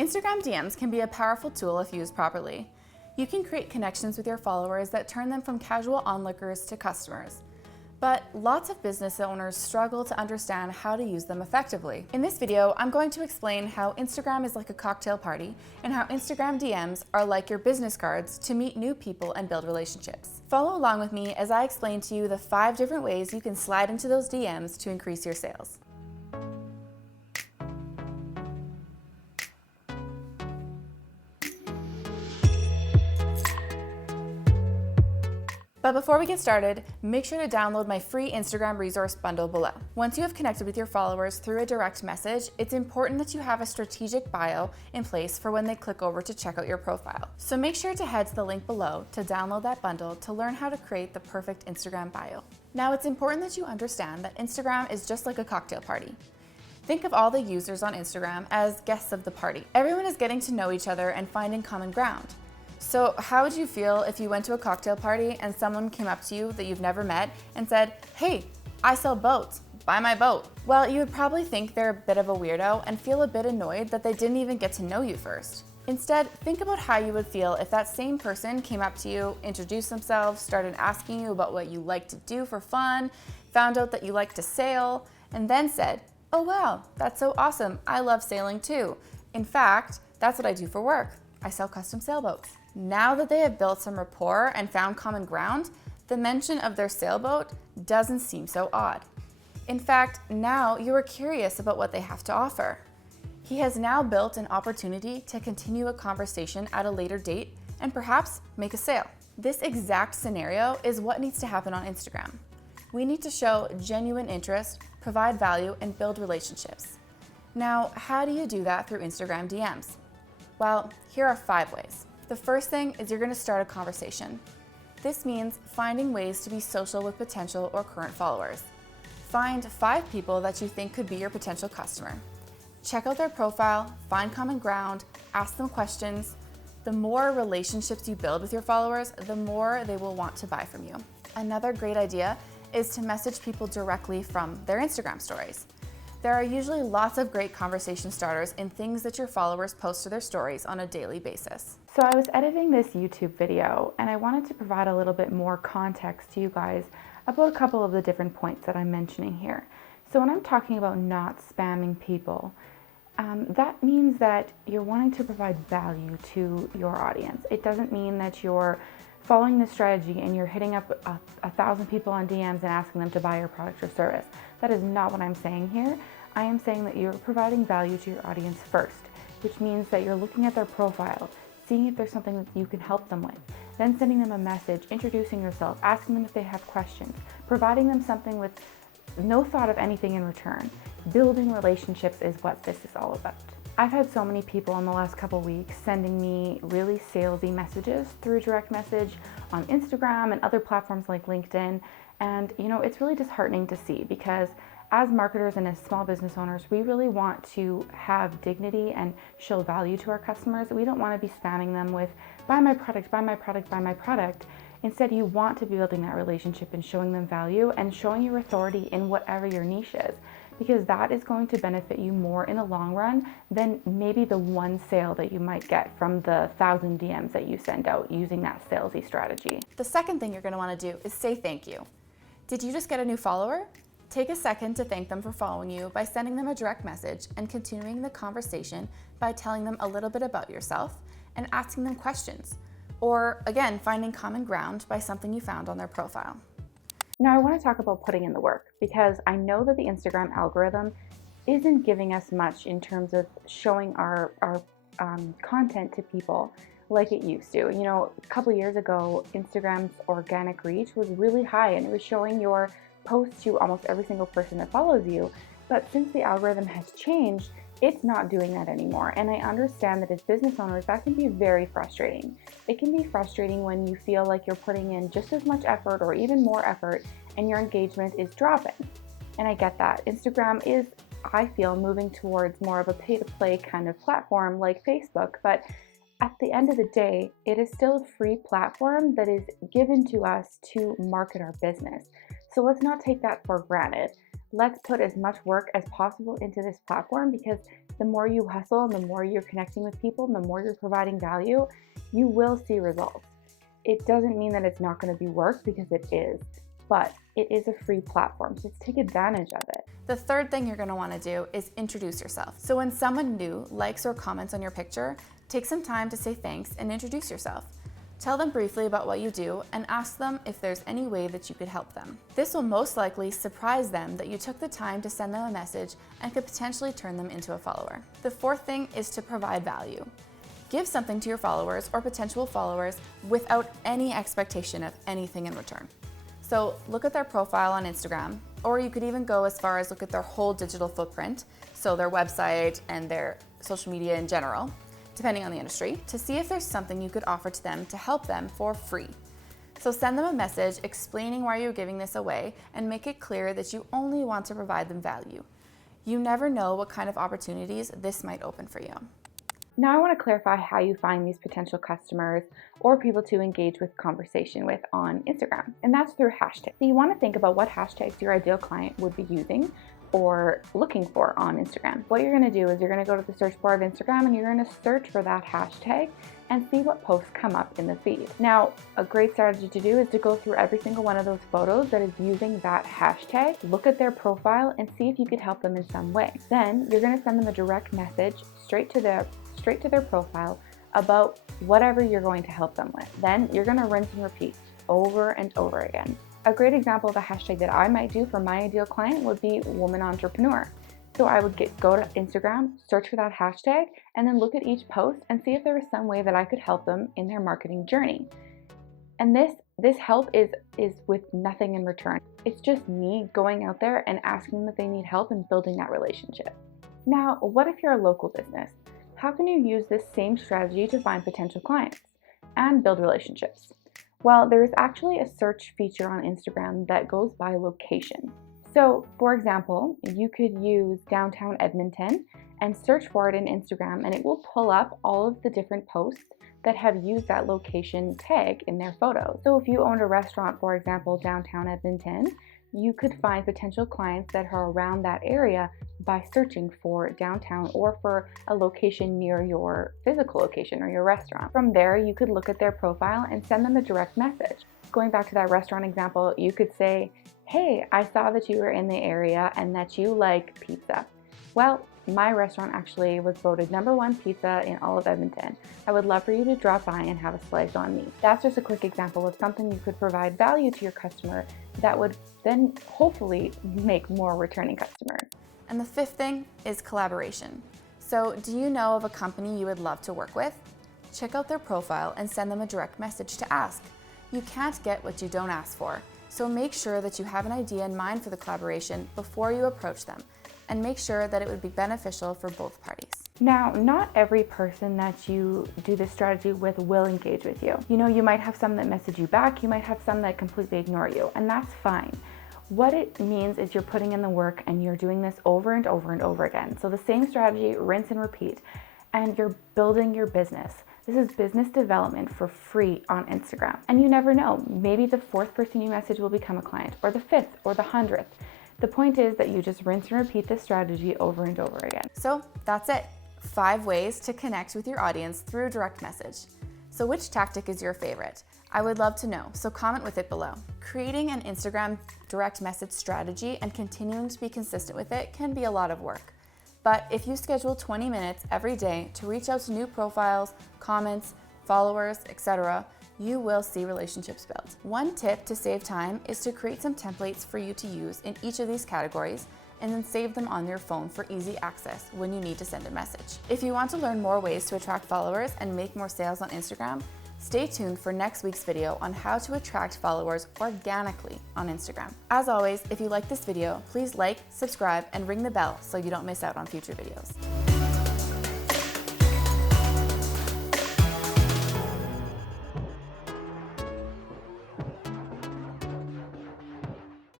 Instagram DMs can be a powerful tool if used properly. You can create connections with your followers that turn them from casual onlookers to customers. But lots of business owners struggle to understand how to use them effectively. In this video, I'm going to explain how Instagram is like a cocktail party and how Instagram DMs are like your business cards to meet new people and build relationships. Follow along with me as I explain to you the 5 different ways you can slide into those DMs to increase your sales. But before we get started, make sure to download my free Instagram resource bundle below. Once you have connected with your followers through a direct message, it's important that you have a strategic bio in place for when they click over to check out your profile. So make sure to head to the link below to download that bundle to learn how to create the perfect Instagram bio. Now, it's important that you understand that Instagram is just like a cocktail party. Think of all the users on Instagram as guests of the party. Everyone is getting to know each other and finding common ground. So how would you feel if you went to a cocktail party and someone came up to you that you've never met and said, "Hey, I sell boats, buy my boat"? Well, you would probably think they're a bit of a weirdo and feel a bit annoyed that they didn't even get to know you first. Instead, think about how you would feel if that same person came up to you, introduced themselves, started asking you about what you like to do for fun, found out that you like to sail, and then said, "Oh wow, that's so awesome, I love sailing too. In fact, that's what I do for work. I sell custom sailboats." Now that they have built some rapport and found common ground, the mention of their sailboat doesn't seem so odd. In fact, now you are curious about what they have to offer. He has now built an opportunity to continue a conversation at a later date and perhaps make a sale. This exact scenario is what needs to happen on Instagram. We need to show genuine interest, provide value, and build relationships. Now, how do you do that through Instagram DMs? Well, here are 5 ways. The first thing is you're going to start a conversation. This means finding ways to be social with potential or current followers. Find 5 people that you think could be your potential customer. Check out their profile, find common ground, ask them questions. The more relationships you build with your followers, the more they will want to buy from you. Another great idea is to message people directly from their Instagram stories. There are usually lots of great conversation starters in things that your followers post to their stories on a daily basis. So I was editing this YouTube video and I wanted to provide a little bit more context to you guys about a couple of the different points that I'm mentioning here. So when I'm talking about not spamming people, that means that you're wanting to provide value to your audience. It doesn't mean that you're following this strategy and you're hitting up 1,000 people on DMs and asking them to buy your product or service. That is not what I'm saying here. I am saying that you're providing value to your audience first, which means that you're looking at their profile, seeing if there's something that you can help them with, then sending them a message, introducing yourself, asking them if they have questions, providing them something with no thought of anything in return. Building relationships is what this is all about. I've had so many people in the last couple weeks sending me really salesy messages through direct message on Instagram and other platforms like LinkedIn. And it's really disheartening to see, because as marketers and as small business owners, we really want to have dignity and show value to our customers. We don't want to be spamming them with buy my product, buy my product, buy my product. Instead, you want to be building that relationship and showing them value and showing your authority in whatever your niche is, because that is going to benefit you more in the long run than maybe the one sale that you might get from the 1,000 DMs that you send out using that salesy strategy. The second thing you're going to want to do is say thank you. Did you just get a new follower? Take a second to thank them for following you by sending them a direct message and continuing the conversation by telling them a little bit about yourself and asking them questions. Or again, finding common ground by something you found on their profile. Now I want to talk about putting in the work, because I know that the Instagram algorithm isn't giving us much in terms of showing our content to people like it used to. A couple years ago, Instagram's organic reach was really high and it was showing your posts to almost every single person that follows you. But since the algorithm has changed, it's not doing that anymore. And I understand that as business owners, that can be very frustrating. It can be frustrating when you feel like you're putting in just as much effort or even more effort and your engagement is dropping. And I get that. Instagram is, I feel, moving towards more of a pay-to-play kind of platform like Facebook, but at the end of the day, it is still a free platform that is given to us to market our business. So let's not take that for granted. Let's put as much work as possible into this platform, because the more you hustle and the more you're connecting with people and the more you're providing value, you will see results. It doesn't mean that it's not going to be work, because it is, but it is a free platform, so take advantage of it. The third thing you're going to want to do is introduce yourself. So when someone new likes or comments on your picture, take some time to say thanks and introduce yourself. Tell them briefly about what you do and ask them if there's any way that you could help them. This will most likely surprise them that you took the time to send them a message and could potentially turn them into a follower. The fourth thing is to provide value. Give something to your followers or potential followers without any expectation of anything in return. So look at their profile on Instagram, or you could even go as far as look at their whole digital footprint, so their website and their social media in general, depending on the industry, to see if there's something you could offer to them to help them for free. So send them a message explaining why you're giving this away and make it clear that you only want to provide them value. You never know what kind of opportunities this might open for you. Now I want to clarify how you find these potential customers or people to engage with conversation with on Instagram, and that's through hashtags. So you want to think about what hashtags your ideal client would be using or looking for on Instagram. What you're going to do is you're going to go to the search bar of Instagram and you're going to search for that hashtag and see what posts come up in the feed. Now, a great strategy to do is to go through every single one of those photos that is using that hashtag, look at their profile and see if you could help them in some way. Then you're going to send them a direct message straight to their profile about whatever you're going to help them with. Then you're going to rinse and repeat over and over again. A great example of a hashtag that I might do for my ideal client would be woman entrepreneur. So I would go to Instagram, search for that hashtag, and then look at each post and see if there was some way that I could help them in their marketing journey. And this help is with nothing in return. It's just me going out there and asking them if they need help and building that relationship. Now, what if you're a local business? How can you use this same strategy to find potential clients and build relationships? Well, there is actually a search feature on Instagram that goes by location. So, for example, you could use downtown Edmonton and search for it in Instagram, and it will pull up all of the different posts that have used that location tag in their photos. So if you owned a restaurant, for example, downtown Edmonton, you could find potential clients that are around that area by searching for downtown or for a location near your physical location or your restaurant. From there, you could look at their profile and send them a direct message. Going back to that restaurant example, you could say, hey, I saw that you were in the area and that you like pizza. Well, my restaurant actually was voted #1 pizza in all of Edmonton. I would love for you to drop by and have a slice on me. That's just a quick example of something you could provide value to your customer that would then hopefully make more returning customers. And the fifth thing is collaboration. So do you know of a company you would love to work with? Check out their profile and send them a direct message to ask. You can't get what you don't ask for, so make sure that you have an idea in mind for the collaboration before you approach them, and make sure that it would be beneficial for both parties. Now, not every person that you do this strategy with will engage with you. You might have some that message you back, you might have some that completely ignore you, and that's fine. What it means is you're putting in the work and you're doing this over and over and over again. So the same strategy, rinse and repeat, and you're building your business. This is business development for free on Instagram. And you never know, maybe the 4th person you message will become a client, or the 5th, or the 100th. The point is that you just rinse and repeat this strategy over and over again. So that's it. 5 ways to connect with your audience through direct message. So which tactic is your favorite? I would love to know, so comment with it below. Creating an Instagram direct message strategy and continuing to be consistent with it can be a lot of work. But if you schedule 20 minutes every day to reach out to new profiles, comments, followers, etc., you will see relationships built. One tip to save time is to create some templates for you to use in each of these categories and then save them on your phone for easy access when you need to send a message. If you want to learn more ways to attract followers and make more sales on Instagram, stay tuned for next week's video on how to attract followers organically on Instagram. As always, if you like this video, please like, subscribe, and ring the bell so you don't miss out on future videos.